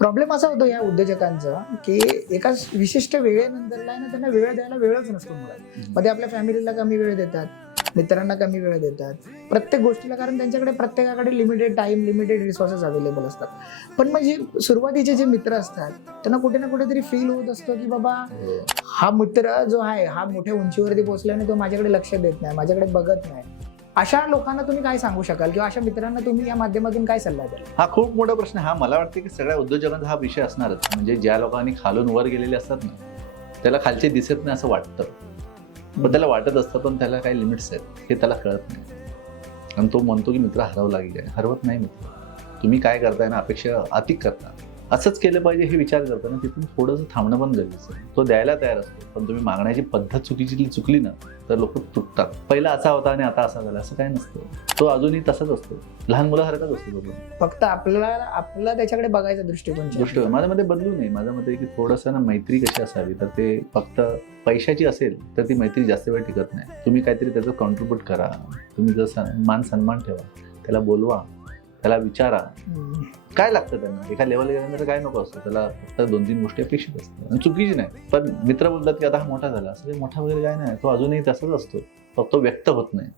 Problem असा होतो या उद्योजकांचा की एका विशिष्ट वेळेनंतरला आहे ना त्यांना वेळ द्यायला वेळच नसतो मुळात. मध्ये आपल्या फॅमिलीला कमी वेळ देतात, मित्रांना कमी वेळ देतात, प्रत्येक गोष्टीला, कारण त्यांच्याकडे प्रत्येकाकडे limited time, limited resources available असतात. पण म्हणजे सुरुवातीचे जे मित्र असतात त्यांना कुठे ना कुठेतरी फील होत असतं की बाबा हा मित्र जो आहे हा मोठ्या उंचीवरती पोहोचल्याने तो माझ्याकडे लक्ष देत नाही, माझ्याकडे बघत नाही. अशा लोकांना तुम्ही काय सांगू शकाल किंवा अशा मित्रांना तुम्ही या माध्यमातून काय सल्ला द्याल? हा खूप मोठा प्रश्न. हा मला वाटतं की सगळ्या उद्योजकांचा हा विषय असणारच. म्हणजे ज्या लोकांनी खालून वर गेलेले असतात ना त्याला खालचे दिसत नाही असं वाटतं, पण त्याला वाटत असतं, पण त्याला काही लिमिट्स आहेत हे त्याला कळत नाही. आणि तो म्हणतो की मित्र हरवला गेला. हरवत नाही मित्र. तुम्ही काय करताय ना अपेक्षा अतिक करता, असंच केलं पाहिजे हे विचार करताना तिथून थोडंसं थांबणं पण गरजेचं आहे. तो द्यायला तयार असतो, पण तुम्ही मागण्याची पद्धत चुकली ना तर लोक तुटतात. पहिला असा होता आणि आता असा झाला असं काय नसतं. तो अजूनही तसाच असतो, लहान मुलासारखाच असतो तो. फक्त आपला त्याच्याकडे बघायचा दृष्टिकोन माझ्यामध्ये बदलू नये. माझ्या मते की थोडंसं ना मैत्री कशी असावी, तर ते फक्त पैशाची असेल तर ती मैत्री जास्त वेळ टिकत नाही. तुम्ही काहीतरी त्याचं कॉन्ट्रीब्यूट करा, तुम्ही जर मान सन्मान ठेवा, त्याला बोलवा, त्याला विचारा काय लागतं त्यांना. एका लेवलला गेल्यानंतर काय नको असतं, त्याला फक्त 2-3 गोष्टी अपेक्षित असतात आणि चुकीची नाही. पण मित्र बोलतात की आता हा मोठा झाला, असं काही मोठा वगैरे काय नाही. तो अजूनही तसाच असतो, फक्त तो व्यक्त होत नाही.